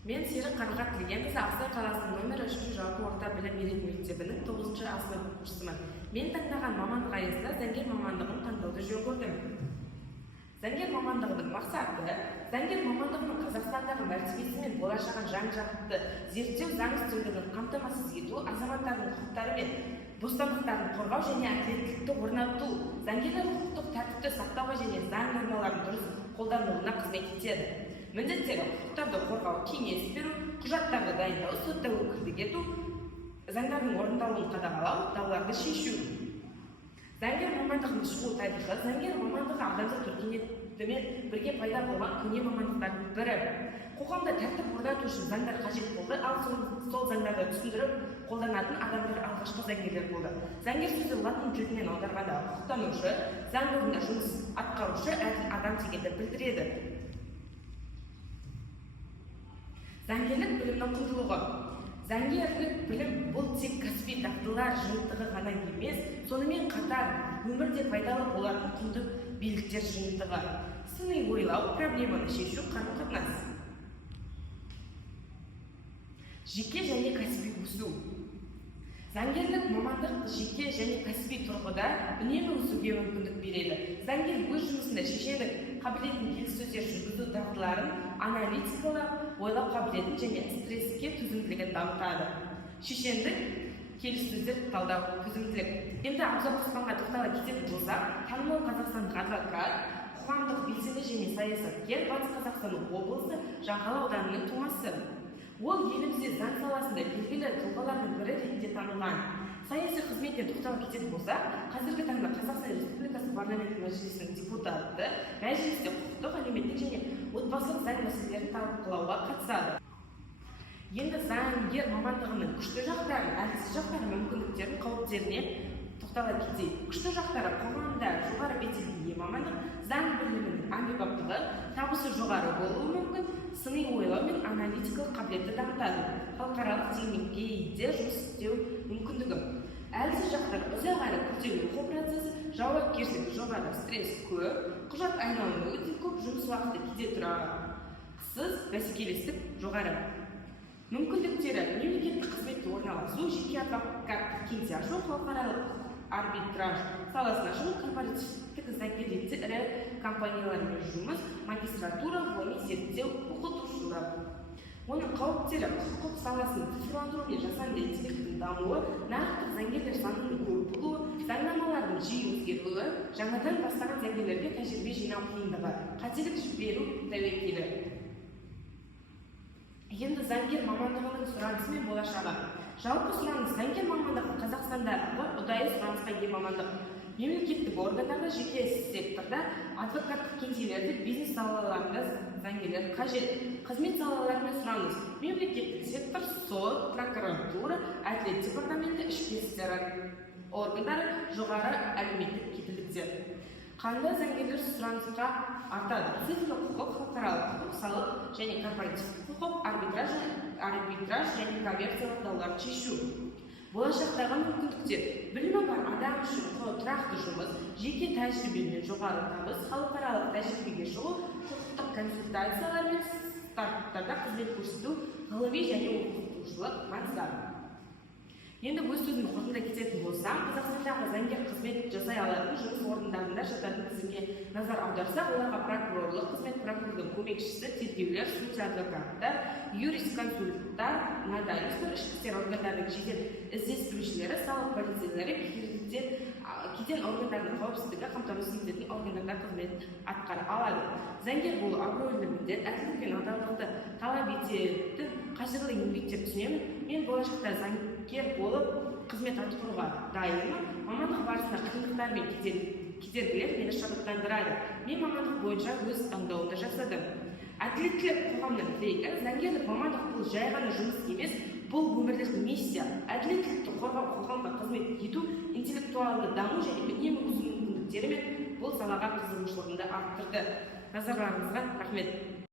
Мен Серік Қарғат Тілегенқызы Ақсай қаласының нөмірі 3 жалпы орта білім беретін мектебінің 9-шы А сынып оқушысымын. Мен таңдаған мамандық аясында заңгер мамандығын таңдауды жөн көрдім. Заңгер мамандығының мақсаты заңгер мамандығының Қазақстандағы мәртебесі мен болашағын жан-жақты зерттеу, заң үстемдігін қамтамасыз ету, азаматтардың құқықтары мен бостандықтарын қорғау және әділеттілікті орнату, заңгерлер құқықтық тәртіпті сақтауға және заң нормаларын дұрыс қолдануына қызмет етеді. Міндеттері құқықтарды қорғау, кеңес беру, құжаттарды дайындау, сотта өкілдік ету, заңдардың орындалуын қадағалау, дауларды шешу. Заңгер мамандығының шығу тарихы, заңгер мамандығы адамзат өркениетімен бірге пайда болған көне мамандықтардың бірі. Қоғамда тәртіп орнату үшін заңдар қажет болды, ал сол заңдарды түсіндіріп қолданатын адамдар алғашқы заңгерлер болды. Заңгер сөзі латын тілінен аударғанда құқықтанушы, заң орнында жұмыс атқарушы, әділ адам дегенді білдіреді. Заңгерлік білімнің құндылығы. Заңгерлік білім бұл тек кәсіби дағдылар жиынтығы ғана емес, сонымен қатар өмірде пайдалы болатын құнды биліктер жиынтығы. Сыни ойлау, проблеманы шешу, қарым-қатынас. Жеке және кәсіби өсу. Заңгерлік мамандық жеке және кәсіби тұрғыда үнемі өсуге мүмкіндік береді. Заңгер өз жұмысында шешендік қабілетін, келіссөздер жүргізу дағдыларын, аналитикалап, ойлау қабілетін және стресске төзімділігін дамытады. Шешендік, келіссөздер талдау, төзімділік. Енді абзал қысқанға тоқтала кететін болсақ, танымал қазақстандық адвокат, қоғамдық белсенді және саясаткер, Батыс Қазақстан облысы Жаңқала ауданының тумасы. Ол елімізде заң саласында белгілі тұлғалардың бірі ретінде танылған. Саяси қызметіне тоқтала кететін болсақ, қазіргі таңда Қазақстан Республикасы парламенті мәжілісінің депутаты, мәжілісте құқықтық, әлеуметтік және отбасылық заң мәселелерін талқылауға қатысады. Енді заңгер мамандығының күшті жақтары, әлсіз жақтары, мүмкіндіктерін, қауіптеріне тоқтала кетейік. Күшті жақтары қоғамда жоғары беделге ие мамандық, заң білімінің әмбебаптығы, табысы жоғары болуы мүмкін, сыни ойлау мен аналитикалық қабілетті дамытады, халықаралық деңгейде жұмыс істеу мүмкіндігі. Әлсіз жақтар ұзақ әрі күрделі оқу процесі, жауапкершілік жоғары, стресс көп, құжат айналымы өте көп, жұмыс уақыты кейде тұрақсыз, бәсекелестік жоғары. Мүмкіндіктері: мемлекеттік қызметке орналасу, жеке адвокаттық кеңсе ашу, халықаралық арбитраж саласына шығу, корпоративтік заңгерлікте ірі компаниялармен жұмыс, магистратура, ғылыми зерттеу, оқытушылық. Оның қауіптері: құқық саласын цифрландыру мен жасанды интеллекттің дамуы, нарықтық заңгерлер санының көп болуы, заңнамалардың жиі өзгеруі, жаңадан бастаған заңгерлерге тәжірибе жинау қиындығы, қателік жіберу тәуекелі. Енді заңгер мамандығының сұранысы мен болашағы. Жалпы сұраныс: заңгер мамандығы Қазақстандағы ұдайы сұранысқа ие мамандық. Мемлекеттік органдарда, жеке секторда, адвокаттық кеңселерде, бизнес салаларында заңгерлер қажет. Қызмет салаларына сұраныс: мемлекеттік сектор, сот, прокуратура, әділет департаменті, ішкі істер органдары, жоғары әлеуметтік кепілдіктер. Қандай заңгерлер сұранысқа артады? Цифрлық құқық, халықаралық құқық, салық және корпоративтік құқық, арбитраж және коммерциялық дауларды шешу. Болашақтағы мүмкіндіктер: білімі бар адам үшін тұрақты жұмыс, жеке тәжірибе мен жоғары табыс, халықаралық тәжірибеге шығу, құқықтық консультациялар мен стартаптарда қызмет көрсету, ғылыми және оқытушылық мансап. Енді өз сөзімді қорытындылай кететін болсам, Қазақстандағы заңгер қызмет жасай алатын жұмыс орындарында жататын тізімге назар аударсақ, оларға прокурорлық қызмет, прокурордың көмекшісі, тергеушілер, судья, адвокаттар, юрисконсульттар, нотариустар, ішкі істер органдарының жедел іздестірушілері, салық полицейлері, кеден органдарының қауіпсіздігі қамтамасыз ететін органдарда қызмет атқара алады. Заңгер болу абыройлы міндет, әділдік пен адалдықты талап ететін қажырлы еңбек деп түсінемін. Мен болашақта заңгер болып қызмет атқаруға дайынмын. Мамандық барысында қиындықтар мен кедергілер мені шабыттандырады. Мен мамандық бойынша өз таңдауымды жасадым. Әділеттілік қоғамның тірегі. Заңгерлік мамандық бұл жай ғана жұмыс емес, бұл өмірлік миссия. Әділеттілікті қорғау, қоғамға қызмет ету, интеллектуалды даму және үнемі өсу мүмкіндіктерімен бұл салаға қызығушылығымды арттырды. Назарларыңызға рахмет.